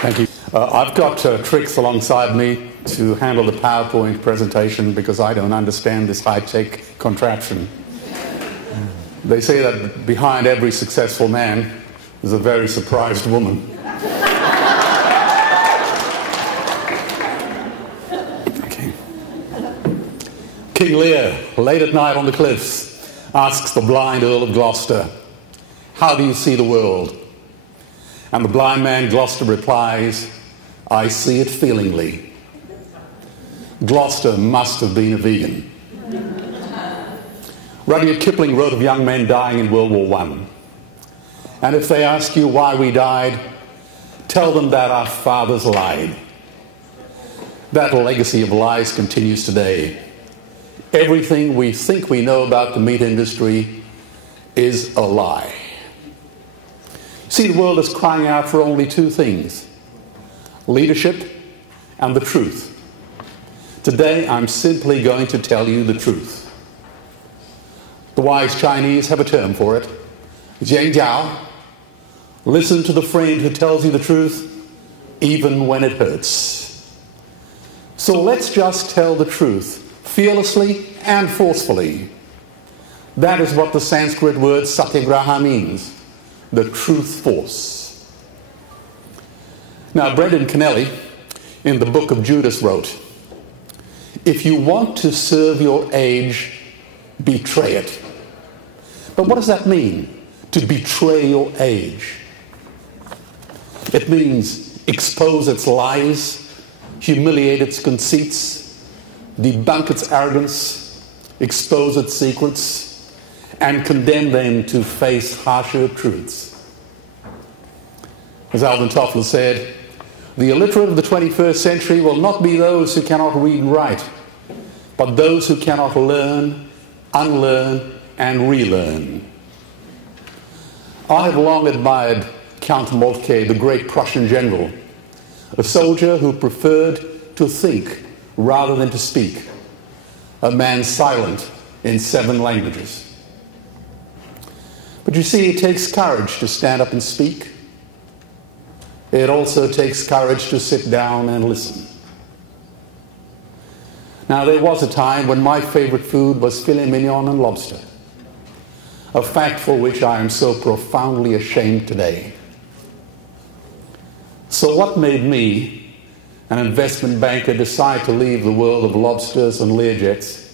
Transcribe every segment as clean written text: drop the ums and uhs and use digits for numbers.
Thank you. I've got Trix alongside me to handle the PowerPoint presentation because I don't understand this high-tech contraption. They say that behind every successful man is a very surprised woman. Okay. King Lear, late at night on the cliffs, asks the blind Earl of Gloucester, "How do you see the world?" And the blind man Gloucester replies, "I see it feelingly." Gloucester must have been a vegan. Rudyard Kipling wrote of young men dying in World War I. And if they ask you why we died, tell them that our fathers lied. That legacy of lies continues today. Everything we think we know about the meat industry is a lie. See, the world is crying out for only two things: leadership and the truth. Today, I'm simply going to tell you the truth. The wise Chinese have a term for it: jianjiao. Listen to the friend who tells you the truth, even when it hurts. So let's just tell the truth, fearlessly and forcefully. That is what the Sanskrit word satyagraha means. The truth force. Now, Brendan Kennelly, in the Book of Judas, wrote, "If you want to serve your age, betray it." But what does that mean, to betray your age? It means expose its lies, humiliate its conceits, debunk its arrogance, expose its secrets, and condemn them to face harsher truths. As Alvin Toffler said, the illiterate of the 21st century will not be those who cannot read and write, but those who cannot learn, unlearn, and relearn. I have long admired Count Moltke, the great Prussian general, a soldier who preferred to think rather than to speak, a man silent in 7 languages. But you see, it takes courage to stand up and speak. It also takes courage to sit down and listen. Now, there was a time when my favorite food was filet mignon and lobster, a fact for which I am so profoundly ashamed today. So what made me, an investment banker, decide to leave the world of lobsters and Learjets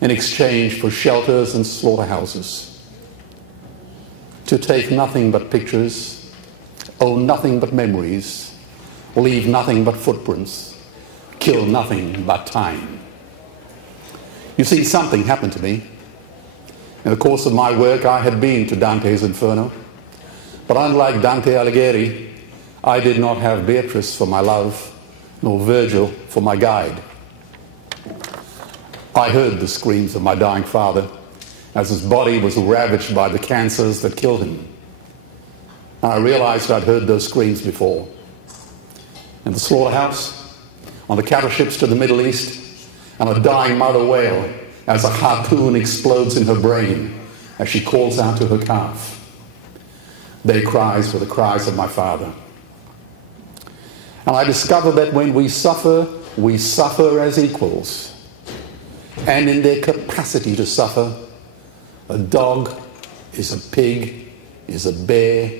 in exchange for shelters and slaughterhouses? To take nothing but pictures, own nothing but memories, leave nothing but footprints, kill nothing but time. You see, something happened to me. In the course of my work, I had been to Dante's Inferno, but unlike Dante Alighieri, I did not have Beatrice for my love, nor Virgil for my guide. I heard the screams of my dying father as his body was ravaged by the cancers that killed him. And I realized I'd heard those screams before. In the slaughterhouse, on the cattle ships to the Middle East, and a dying mother whale as a harpoon explodes in her brain as she calls out to her calf. Their cries were the cries of my father. And I discovered that when we suffer as equals. And in their capacity to suffer, a dog is a pig, is a bear,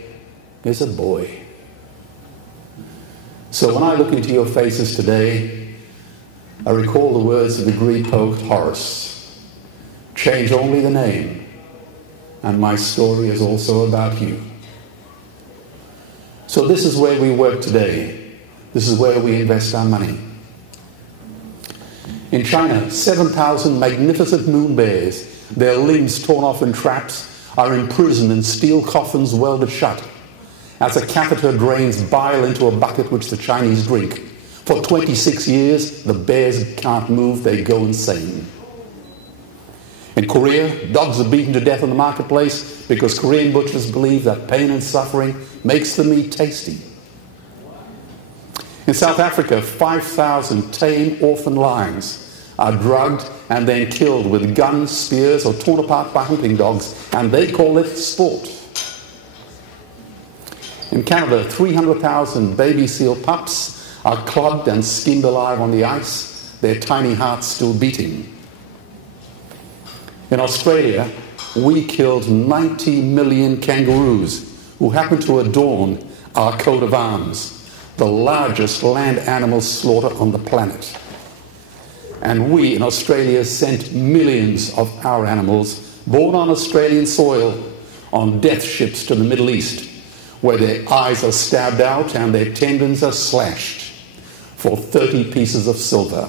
is a boy. So when I look into your faces today, I recall the words of the Greek poet Horace: "Change only the name, and my story is also about you." So this is where we work today. This is where we invest our money. In China, 7,000 magnificent moon bears, their limbs torn off in traps, are imprisoned in steel coffins welded shut as a catheter drains bile into a bucket which the Chinese drink. For 26 years, the bears can't move, they go insane. In Korea, dogs are beaten to death in the marketplace because Korean butchers believe that pain and suffering makes the meat tasty. In South Africa, 5,000 tame orphan lions are drugged and then killed with guns, spears, or torn apart by hunting dogs, and they call it sport. In Canada, 300,000 baby seal pups are clubbed and skinned alive on the ice, their tiny hearts still beating. In Australia, we killed 90 million kangaroos who happen to adorn our coat of arms, the largest land animal slaughter on the planet. And we in Australia sent millions of our animals born on Australian soil on death ships to the Middle East, where their eyes are stabbed out and their tendons are slashed for 30 pieces of silver.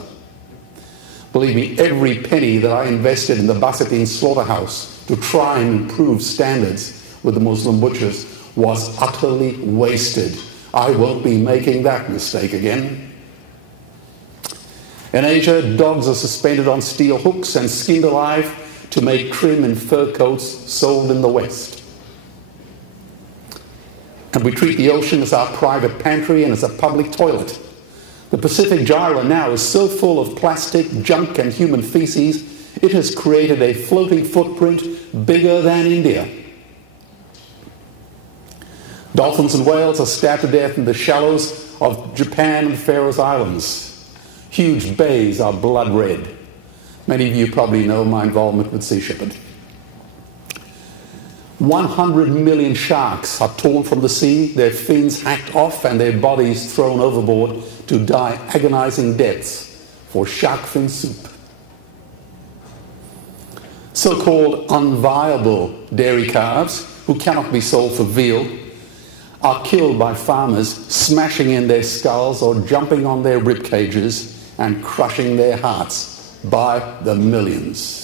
Believe me, every penny that I invested in the Basatine slaughterhouse to try and improve standards with the Muslim butchers was utterly wasted. I won't be making that mistake again. In Asia, dogs are suspended on steel hooks and skinned alive to make trim and fur coats sold in the West. And we treat the ocean as our private pantry and as a public toilet. The Pacific Gyre now is so full of plastic, junk, and human feces, it has created a floating footprint bigger than India. Dolphins and whales are stabbed to death in the shallows of Japan and the Faroe Islands. Huge bays are blood red. Many of you probably know my involvement with Sea Shepherd. 100 million sharks are torn from the sea, their fins hacked off and their bodies thrown overboard to die agonizing deaths for shark fin soup. So-called unviable dairy calves, who cannot be sold for veal, are killed by farmers smashing in their skulls or jumping on their rib cages and crushing their hearts by the millions.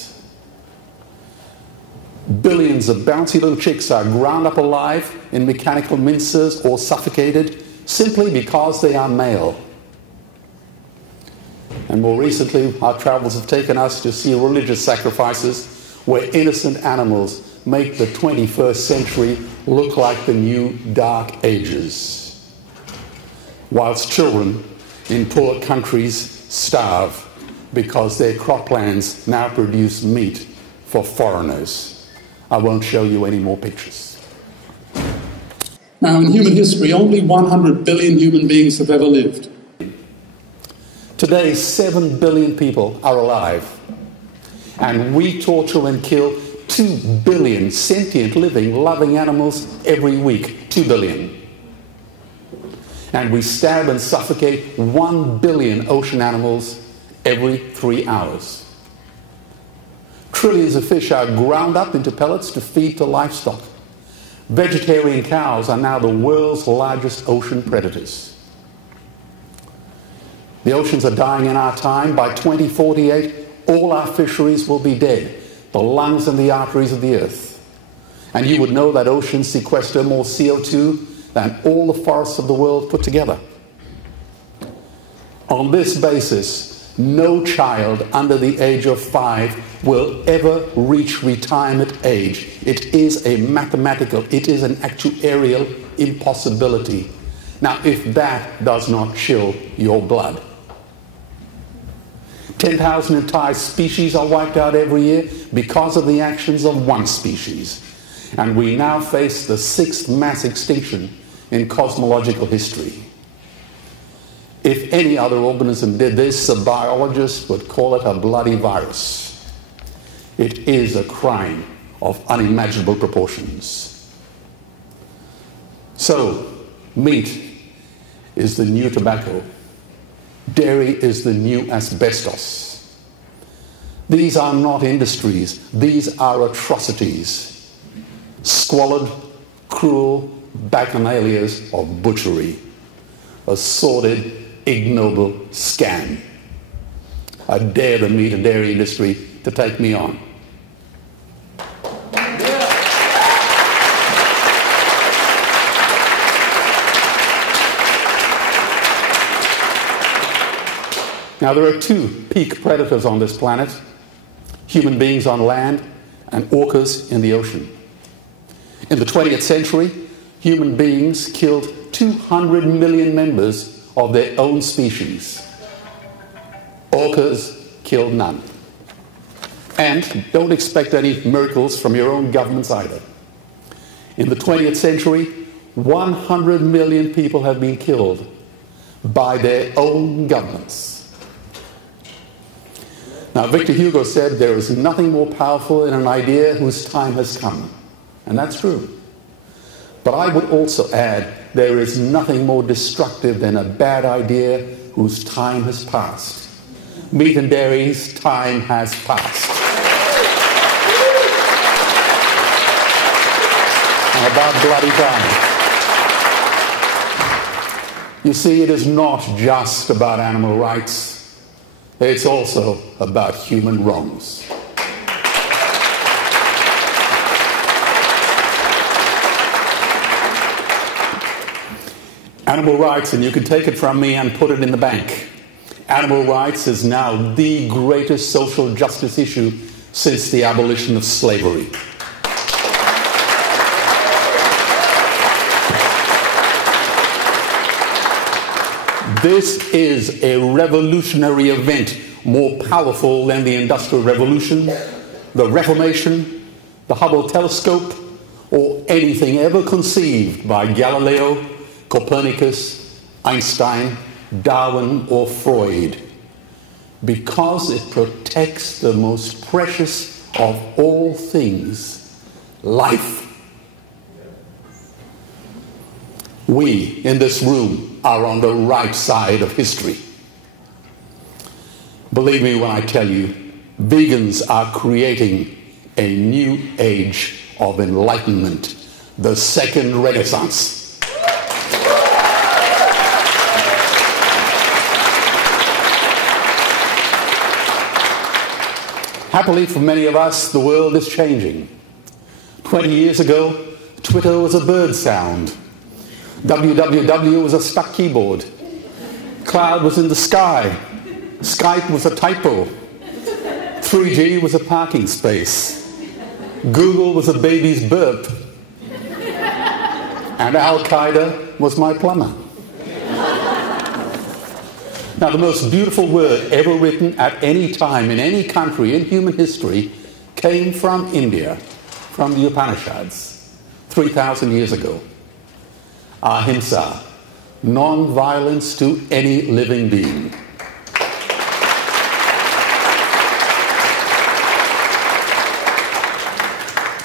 Billions of bouncy little chicks are ground up alive in mechanical mincers or suffocated simply because they are male. And more recently, our travels have taken us to see religious sacrifices where innocent animals make the 21st century look like the new Dark Ages, whilst children in poor countries starve because their croplands now produce meat for foreigners. I won't show you any more pictures. Now, in human history, only 100 billion human beings have ever lived. Today, 7 billion people are alive, and we torture and kill 2 billion sentient, living, loving animals every week. 2 billion. And we stab and suffocate 1 billion ocean animals every 3 hours. Trillions of fish are ground up into pellets to feed to livestock. Vegetarian cows are now the world's largest ocean predators. The oceans are dying in our time. By 2048, all our fisheries will be dead, the lungs and the arteries of the earth. And you would know that oceans sequester more CO2 than all the forests of the world put together. On this basis, no child under the age of 5 will ever reach retirement age. It is a mathematical, it is an actuarial impossibility. Now, if that does not chill your blood. 10,000 entire species are wiped out every year because of the actions of one species. And we now face the 6th mass extinction in cosmological history. If any other organism did this, a biologist would call it a bloody virus. It is a crime of unimaginable proportions. So, meat is the new tobacco. Dairy is the new asbestos. These are not industries. These are atrocities. Squalid, cruel bacchanalias of butchery. A sordid, ignoble scam. I dare the meat and dairy industry to take me on. Now, there are 2 peak predators on this planet: human beings on land and orcas in the ocean. In the 20th century, human beings killed 200 million members of their own species. Orcas killed none. And don't expect any miracles from your own governments either. In the 20th century, 100 million people have been killed by their own governments. Now, Victor Hugo said there is nothing more powerful in an idea whose time has come. And that's true. But I would also add, there is nothing more destructive than a bad idea whose time has passed. Meat and dairy's time has passed. And about bloody time. You see, it is not just about animal rights. It's also about human wrongs. Animal rights, and you can take it from me and put it in the bank. Animal rights is now the greatest social justice issue since the abolition of slavery. This is a revolutionary event more powerful than the Industrial Revolution, the Reformation, the Hubble telescope, or anything ever conceived by Galileo, Copernicus, Einstein, Darwin, or Freud, because it protects the most precious of all things, life. We in this room are on the right side of history. Believe me when I tell you, vegans are creating a new age of enlightenment, the second Renaissance. Happily for many of us, the world is changing. 20 years ago, Twitter was a bird sound. www was a stuck keyboard. Cloud was in the sky. Skype was a typo. 3G was a parking space. Google was a baby's burp. And Al-Qaeda was my plumber. Now, the most beautiful word ever written at any time in any country in human history came from India, from the Upanishads, 3,000 years ago. Ahimsa, non-violence to any living being.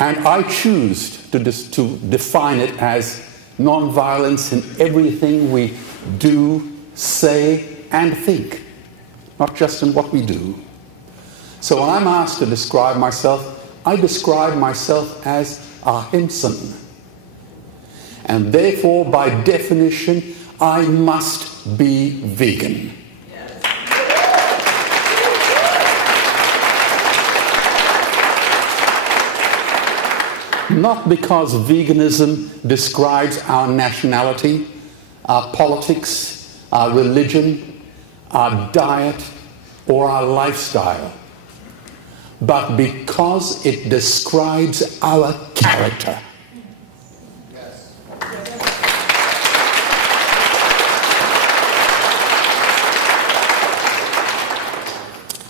And I choose to define it as non-violence in everything we do, say, and think, not just in what we do. So when I'm asked to describe myself, I describe myself as ahimsan. And therefore, by definition, I must be vegan. Not because veganism describes our nationality, our politics, our religion, our diet, or our lifestyle, but because it describes our character.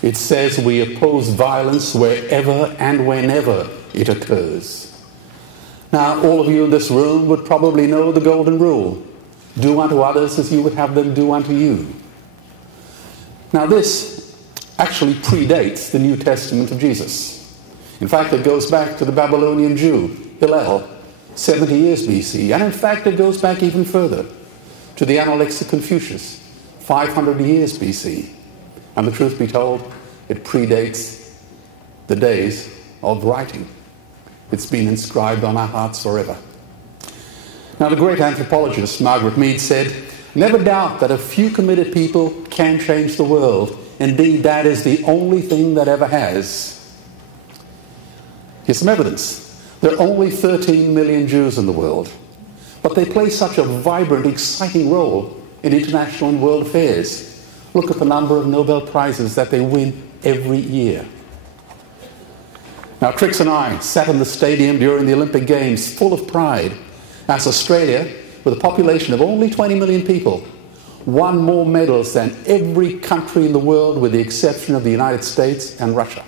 It says we oppose violence wherever and whenever it occurs. Now, all of you in this room would probably know the golden rule. Do unto others as you would have them do unto you. Now, this actually predates the New Testament of Jesus. In fact, it goes back to the Babylonian Jew, Hillel, 70 years BC. And in fact, it goes back even further to the Analects of Confucius, 500 years BC. And the truth be told, it predates the days of writing. It's been inscribed on our hearts forever. Now, the great anthropologist Margaret Mead said, "Never doubt that a few committed people can change the world. Indeed, that is the only thing that ever has." Here's some evidence. There are only 13 million Jews in the world, but they play such a vibrant, exciting role in international and world affairs. Look at the number of Nobel Prizes that they win every year. Now, Trix and I sat in the stadium during the Olympic Games full of pride as Australia, with a population of only 20 million people, won more medals than every country in the world with the exception of the United States and Russia.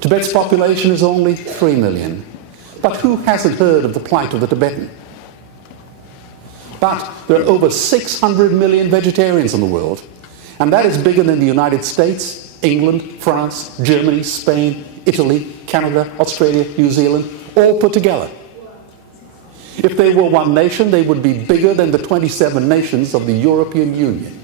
Tibet's population is only 3 million. But who hasn't heard of the plight of the Tibetan? But there are over 600 million vegetarians in the world, and that is bigger than the United States, England, France, Germany, Spain, Italy, Canada, Australia, New Zealand, all put together. If they were one nation, they would be bigger than the 27 nations of the European Union.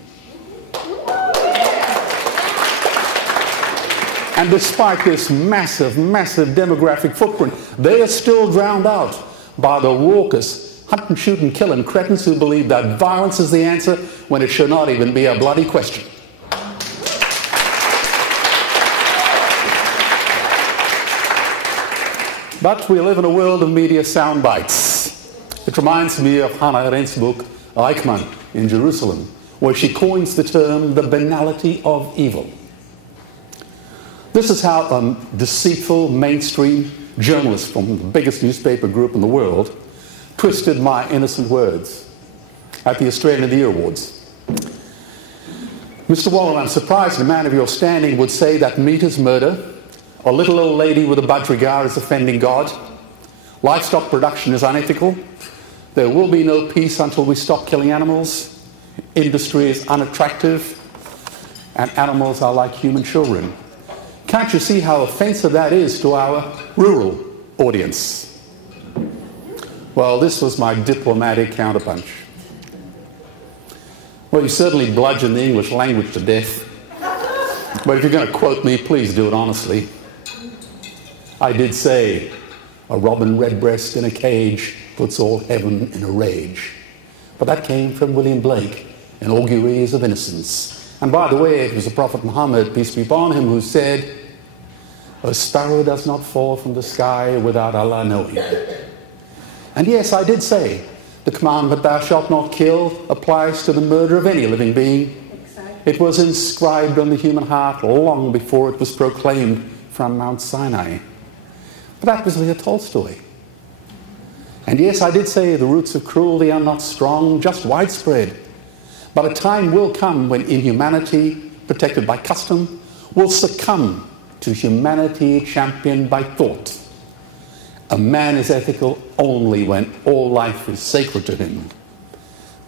And despite this massive, massive demographic footprint, they are still drowned out by the raucous hunt and shoot and kill and cretins who believe that violence is the answer when it should not even be a bloody question. But we live in a world of media sound bites. It reminds me of Hannah Arendt's book, Eichmann in Jerusalem, where she coins the term the banality of evil. This is how a deceitful mainstream journalist from the biggest newspaper group in the world twisted my innocent words at the Australian of the Year Awards. Mr. Wollen, I'm surprised a man of your standing would say that meat is murder, a little old lady with a budgerigar is offending God, livestock production is unethical, there will be no peace until we stop killing animals, industry is unattractive, and animals are like human children. Can't you see how offensive that is to our rural audience? Well, this was my diplomatic counterpunch. Well, you certainly bludgeoned the English language to death. But if you're going to quote me, please do it honestly. I did say, a robin redbreast in a cage puts all heaven in a rage. But that came from William Blake in Auguries of Innocence. And by the way, it was the Prophet Muhammad, peace be upon him, who said, a sparrow does not fall from the sky without Allah knowing. And yes, I did say the commandment, thou shalt not kill, applies to the murder of any living being. It was inscribed on the human heart long before it was proclaimed from Mount Sinai. But that was Leo Tolstoy. And yes, I did say the roots of cruelty are not strong, just widespread. But a time will come when inhumanity, protected by custom, will succumb to humanity championed by thought. A man is ethical only when all life is sacred to him.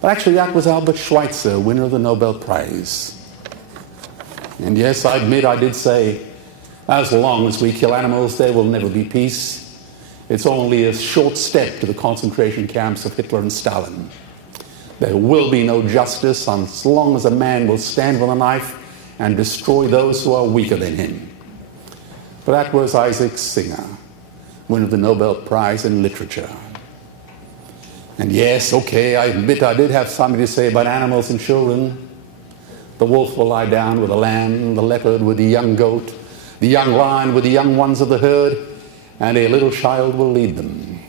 But actually that was Albert Schweitzer, winner of the Nobel Prize. And yes, I admit I did say, as long as we kill animals, there will never be peace. It's only a short step to the concentration camps of Hitler and Stalin. There will be no justice as long as a man will stand with a knife and destroy those who are weaker than him. But that was Isaac Singer, winner of the Nobel Prize in Literature. And yes, okay, I admit I did have something to say about animals and children. The wolf will lie down with the lamb, the leopard with the young goat, the young lion with the young ones of the herd, and a little child will lead them.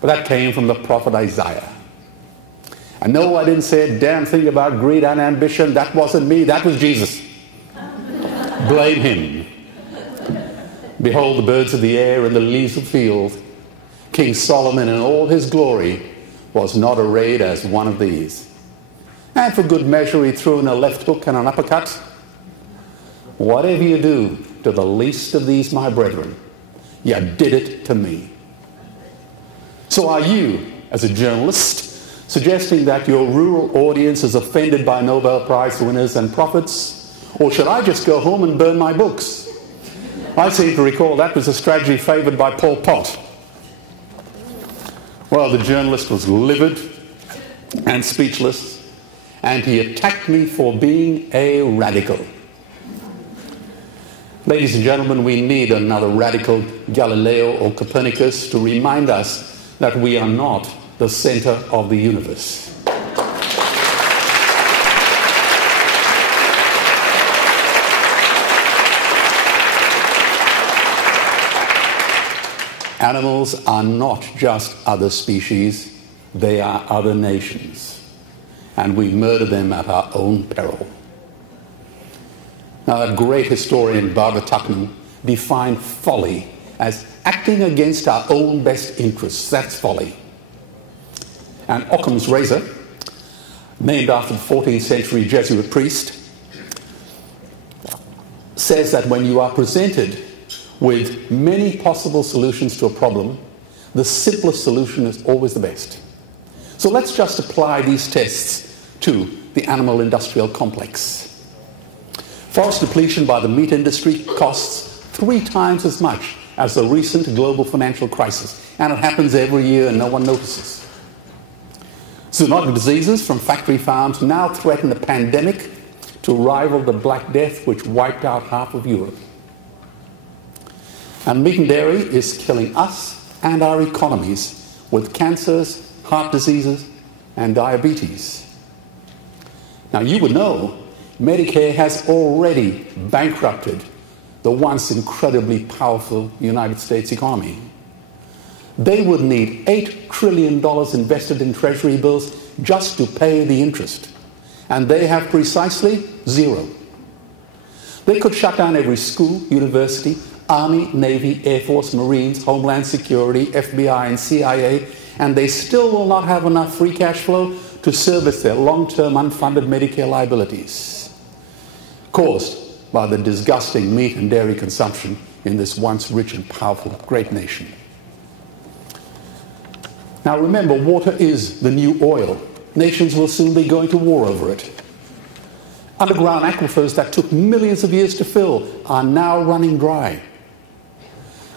But that came from the prophet Isaiah. And no, I didn't say a damn thing about greed and ambition. That wasn't me, that was Jesus. Blame him. Behold the birds of the air and the leaves of the field. King Solomon in all his glory was not arrayed as one of these. And for good measure he threw in a left hook and an uppercut. Whatever you do to the least of these my brethren, you did it to me. So are you, as a journalist, suggesting that your rural audience is offended by Nobel Prize winners and prophets? Or should I just go home and burn my books? I seem to recall that was a strategy favoured by Pol Pot. Well, the journalist was livid and speechless, and he attacked me for being a radical. Ladies and gentlemen, we need another radical Galileo or Copernicus to remind us that we are not the centre of the universe. Animals are not just other species, they are other nations. And we murder them at our own peril. Now, that great historian, Barbara Tuchman, defined folly as acting against our own best interests. That's folly. And Occam's razor named after the 14th century Jesuit priest, says that when you are presented with many possible solutions to a problem, the simplest solution is always the best. So let's just apply these tests to the animal industrial complex. Forest depletion by the meat industry costs 3 times as much as the recent global financial crisis, and it happens every year and no one notices. Zoonotic diseases from factory farms now threaten a pandemic to rival the Black Death, which wiped out half of Europe. And meat and dairy is killing us and our economies with cancers, heart diseases, and diabetes. Now, you would know Medicare has already bankrupted the once incredibly powerful United States economy. They would need $8 trillion invested in treasury bills just to pay the interest. And they have precisely 0. They could shut down every school, university, Army, Navy, Air Force, Marines, Homeland Security, FBI, and CIA, and they still will not have enough free cash flow to service their long-term unfunded Medicare liabilities, caused by the disgusting meat and dairy consumption in this once rich and powerful great nation. Now remember, water is the new oil. Nations will soon be going to war over it. Underground aquifers that took millions of years to fill are now running dry.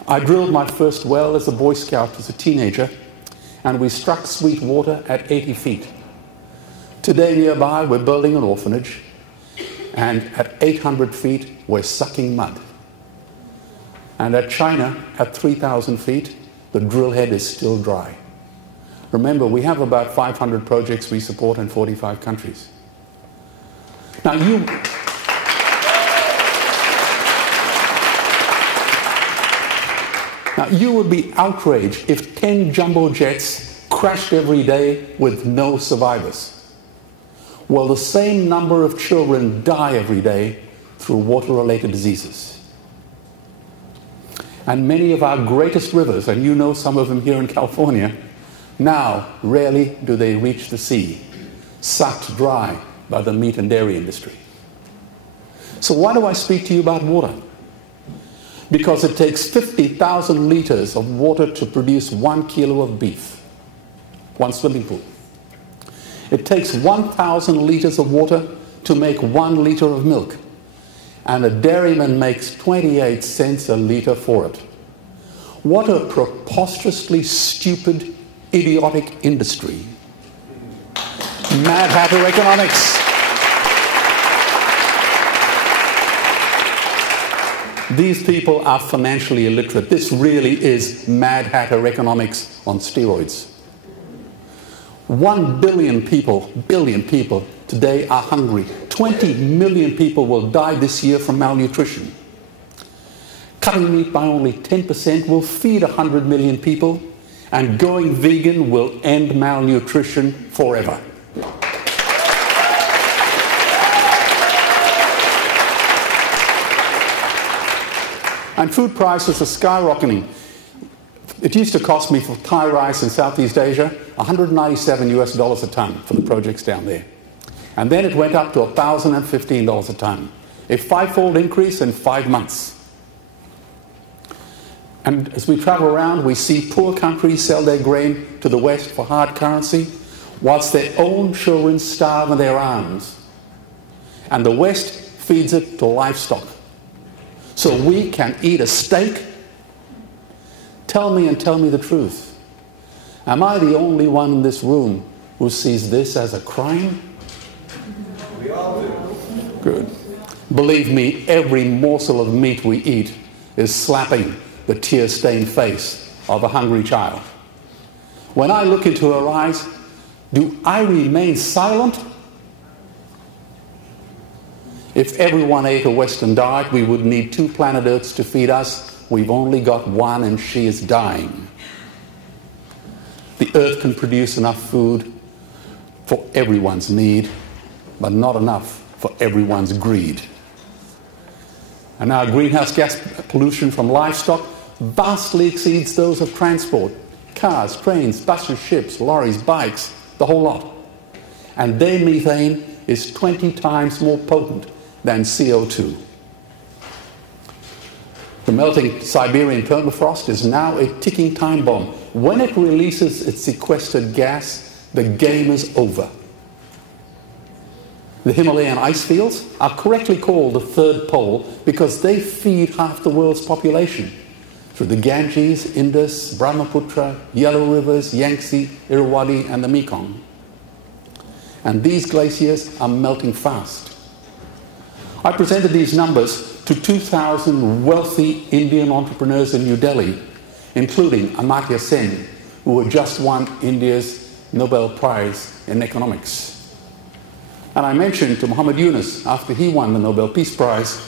I drilled my first well as a Boy Scout as a teenager, and we struck sweet water at 80 feet. Today nearby we're building an orphanage, and at 800 feet we're sucking mud. And at China, at 3,000 feet, the drill head is still dry. Remember, we have about 500 projects we support in 45 countries. Now you would be outraged if 10 jumbo jets crashed every day with no survivors. Well, the same number of children die every day through water-related diseases. And many of our greatest rivers, and you know some of them here in California, now rarely do they reach the sea, sucked dry by the meat and dairy industry. So why do I speak to you about water? Because it takes 50,000 liters of water to produce 1 kilo of beef, 1 swimming pool. It takes 1,000 liters of water to make 1 liter of milk, and a dairyman makes 28 cents a liter for it. What a preposterously stupid, idiotic industry. Mad Hatter economics. These people are financially illiterate. This really is Mad Hatter economics on steroids. 1 billion people today are hungry. 20 million people will die this year from malnutrition. Cutting meat by only 10% will feed 100 million people, and going vegan will end malnutrition forever. And food prices are skyrocketing. It used to cost me for Thai rice in Southeast Asia $197 a ton for the projects down there. And then it went up to $1,015 a ton. A 5-fold increase in 5 months. And as we travel around, we see poor countries sell their grain to the West for hard currency, whilst their own children starve in their arms. And the West feeds it to livestock. So we can eat a steak? Tell me the truth. Am I the only one in this room who sees this as a crime? We all do. Good. Believe me, every morsel of meat we eat is slapping the tear-stained face of a hungry child. When I look into her eyes, do I remain silent? If everyone ate a Western diet, we would need 2 planet Earths to feed us. We've only got 1, and she is dying. The Earth can produce enough food for everyone's need, but not enough for everyone's greed. And our greenhouse gas pollution from livestock vastly exceeds those of transport. Cars, trains, buses, ships, lorries, bikes, the whole lot. and their methane is 20 times more potent than CO2. The melting Siberian permafrost is now a ticking time bomb. When it releases its sequestered gas, the game is over. The Himalayan ice fields are correctly called the third pole because they feed half the world's population through the Ganges, Indus, Brahmaputra, Yellow Rivers, Yangtze, Irrawaddy, and the Mekong. And these glaciers are melting fast. I presented these numbers to 2,000 wealthy Indian entrepreneurs in New Delhi, including Amartya Sen, who had just won India's Nobel Prize in Economics. And I mentioned to Muhammad Yunus, after he won the Nobel Peace Prize,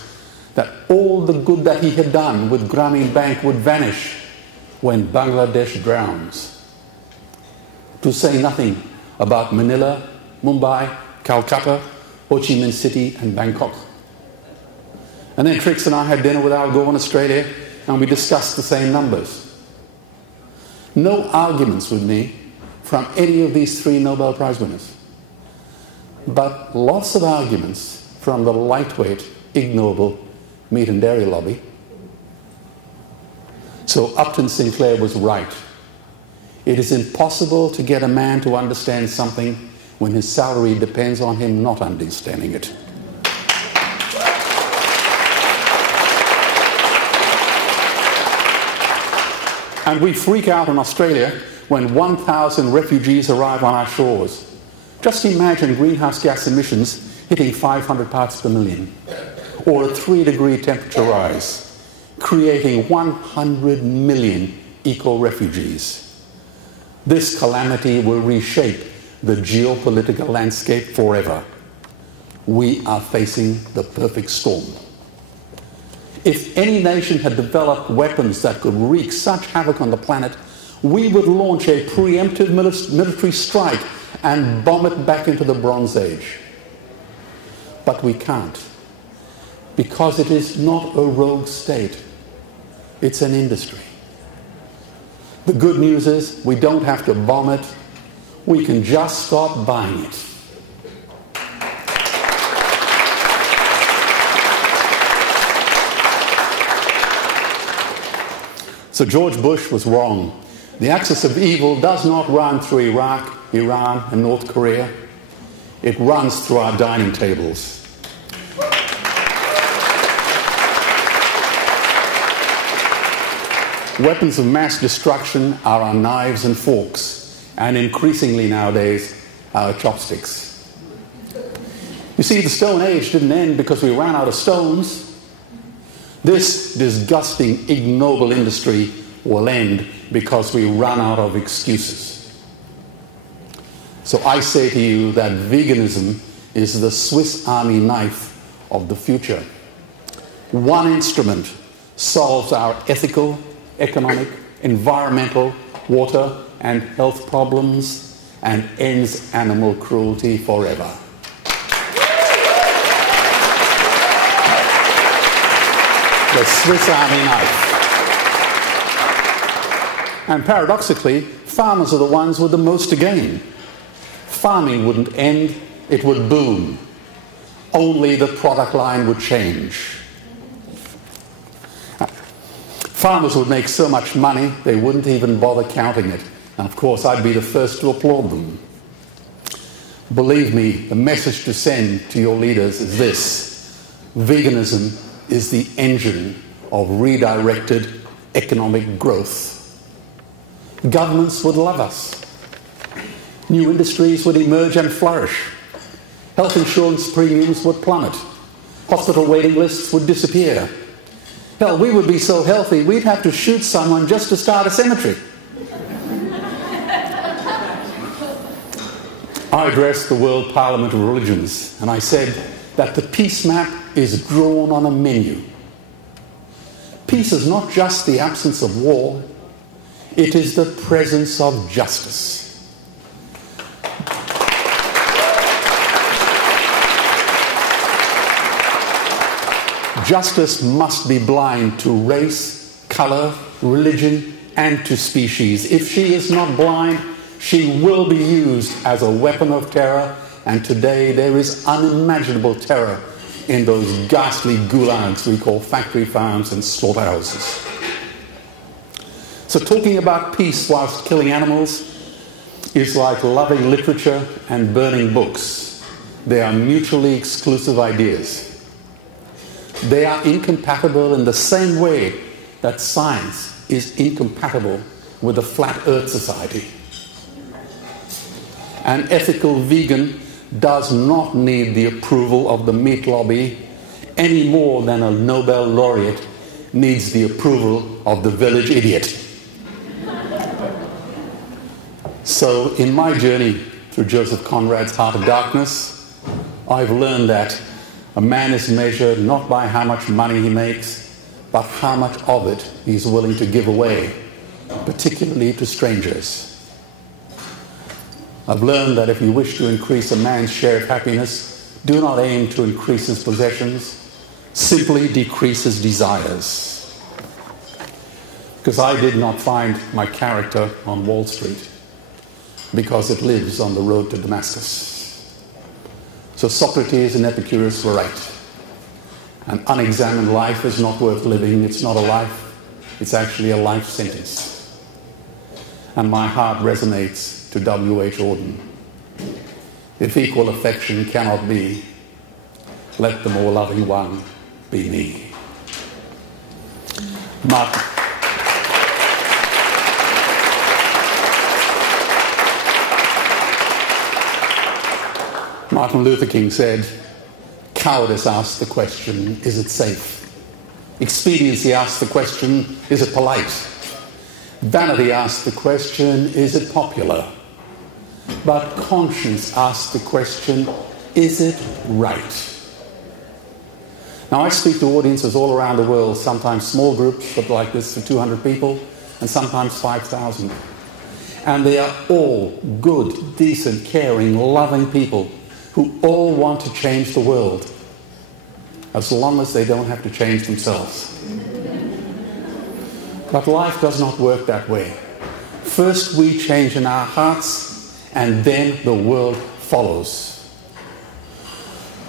that all the good that he had done with Grameen Bank would vanish when Bangladesh drowns. To say nothing about Manila, Mumbai, Calcutta, Ho Chi Minh City, and Bangkok. And then Trix and I had dinner with Al Gore in Australia, and we discussed the same numbers. No arguments with me from any of these three Nobel Prize winners, but lots of arguments from the lightweight, ignoble meat and dairy lobby. So Upton Sinclair was right. It is impossible to get a man to understand something when his salary depends on him not understanding it. And we freak out in Australia when 1,000 refugees arrive on our shores. Just imagine greenhouse gas emissions hitting 500 parts per million, or a 3-degree temperature rise, creating 100 million eco-refugees. This calamity will reshape the geopolitical landscape forever. We are facing the perfect storm. If any nation had developed weapons that could wreak such havoc on the planet, we would launch a preemptive military strike and bomb it back into the Bronze Age. But we can't, because it is not a rogue state. It's an industry. The good news is we don't have to bomb it. We can just stop buying it. So George Bush was wrong. The axis of evil does not run through Iraq, Iran, and North Korea. It runs through our dining tables. Weapons of mass destruction are our knives and forks, and increasingly nowadays, our chopsticks. You see, the Stone Age didn't end because we ran out of stones. This disgusting, ignoble industry will end because we run out of excuses. So I say to you that veganism is the Swiss Army knife of the future. One instrument solves our ethical, economic, environmental, water, and health problems and ends animal cruelty forever. The Swiss Army knife. And paradoxically, farmers are the ones with the most to gain. Farming wouldn't end, it would boom. Only the product line would change. Farmers would make so much money, they wouldn't even bother counting it. And of course, I'd be the first to applaud them. Believe me, the message to send to your leaders is this: veganism is the engine of redirected economic growth. Governments would love us. New industries would emerge and flourish. Health insurance premiums would plummet. Hospital waiting lists would disappear. Hell, we would be so healthy we'd have to shoot someone just to start a cemetery. I addressed the World Parliament of Religions, and I said that the peace map is drawn on a menu. Peace is not just the absence of war, it is the presence of justice. Justice must be blind to race, color, religion, and to species. If she is not blind, she will be used as a weapon of terror And today there is unimaginable terror in those ghastly gulags we call factory farms and slaughterhouses. So talking about peace whilst killing animals is like loving literature and burning books. They are mutually exclusive ideas. They are incompatible in the same way that science is incompatible with a flat earth society. An ethical vegan does not need the approval of the meat lobby any more than a Nobel laureate needs the approval of the village idiot. So in my journey through Joseph Conrad's Heart of Darkness, I've learned that a man is measured not by how much money he makes, but how much of it he's willing to give away, particularly to strangers. I've learned that if you wish to increase a man's share of happiness, do not aim to increase his possessions, simply decrease his desires. Because I did not find my character on Wall Street, because it lives on the road to Damascus. So Socrates and Epicurus were right. An unexamined life is not worth living. It's not a life. It's actually a life sentence. And my heart resonates to W.H. Auden. If equal affection cannot be, let the more loving one be me. Martin Luther King said, cowardice asks the question, is it safe? Expediency asks the question, is it polite? Vanity asks the question, is it popular? But conscience asks the question, is it right? Now I speak to audiences all around the world, sometimes small groups, but like this for 200 people, and sometimes 5,000. And they are all good, decent, caring, loving people who all want to change the world, as long as they don't have to change themselves. But life does not work that way. First we change in our hearts, and then the world follows.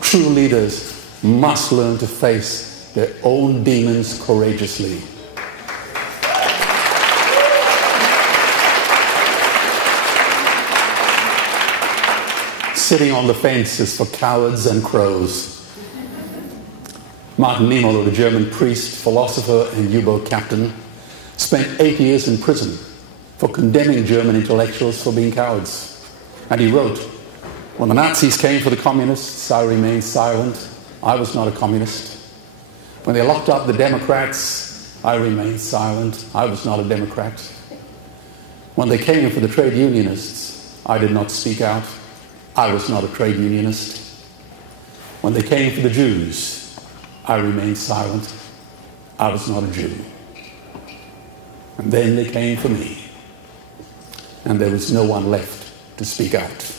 True leaders must learn to face their own demons courageously. Sitting on the fence is for cowards and crows. Martin Niemöller, the German priest, philosopher, and U-boat captain, spent 8 years in prison for condemning German intellectuals for being cowards. And he wrote, when the Nazis came for the communists, I remained silent. I was not a communist. When they locked up the Democrats, I remained silent. I was not a Democrat. When they came for the trade unionists, I did not speak out. I was not a trade unionist. When they came for the Jews, I remained silent. I was not a Jew. And then they came for me, and there was no one left to speak out.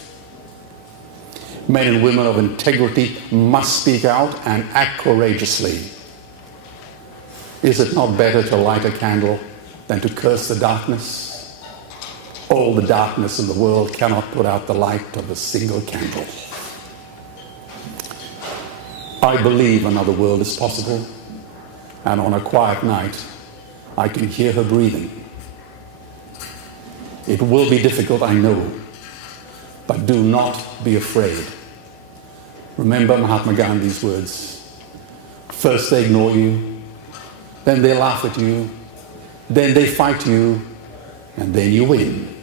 Men and women of integrity must speak out and act courageously. Is it not better to light a candle than to curse the darkness? All the darkness in the world cannot put out the light of a single candle. I believe another world is possible, and on a quiet night, I can hear her breathing. It will be difficult, I know, but do not be afraid. Remember Mahatma Gandhi's words. First they ignore you, then they laugh at you, then they fight you, and then you win.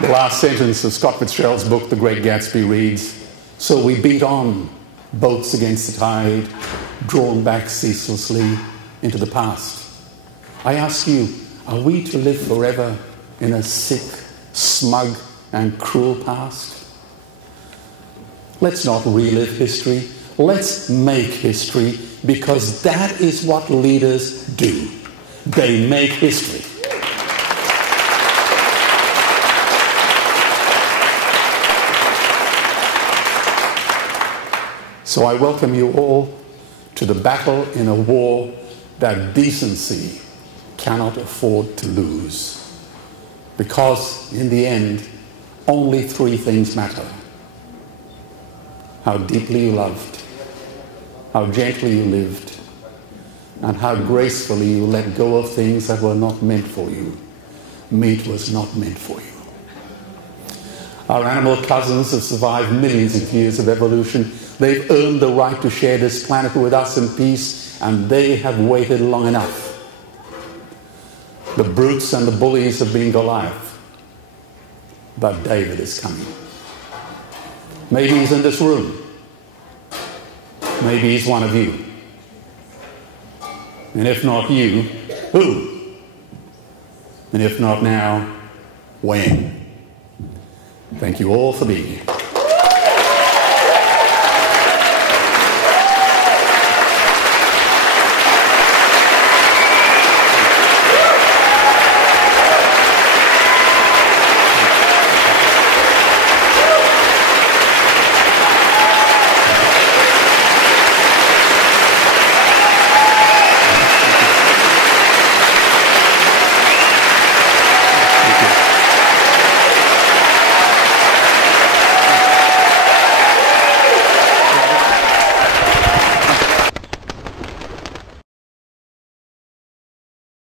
The last sentence of Scott Fitzgerald's book, The Great Gatsby, reads, so we beat on, boats against the tide, drawn back ceaselessly into the past. I ask you, are we to live forever in a sick, smug, and cruel past? Let's not relive history. Let's make history, because that is what leaders do. They make history. So I welcome you all to the battle in a war that decency cannot afford to lose. Because in the end, only three things matter: how deeply you loved, how gently you lived, and how gracefully you let go of things that were not meant for you. Meat was not meant for you. Our animal cousins have survived millions of years of evolution. They've earned the right to share this planet with us in peace, and they have waited long enough. The brutes and the bullies have been Goliath, but David is coming. Maybe he's in this room. Maybe he's one of you. And if not you, who? And if not now, when? Thank you all for being here.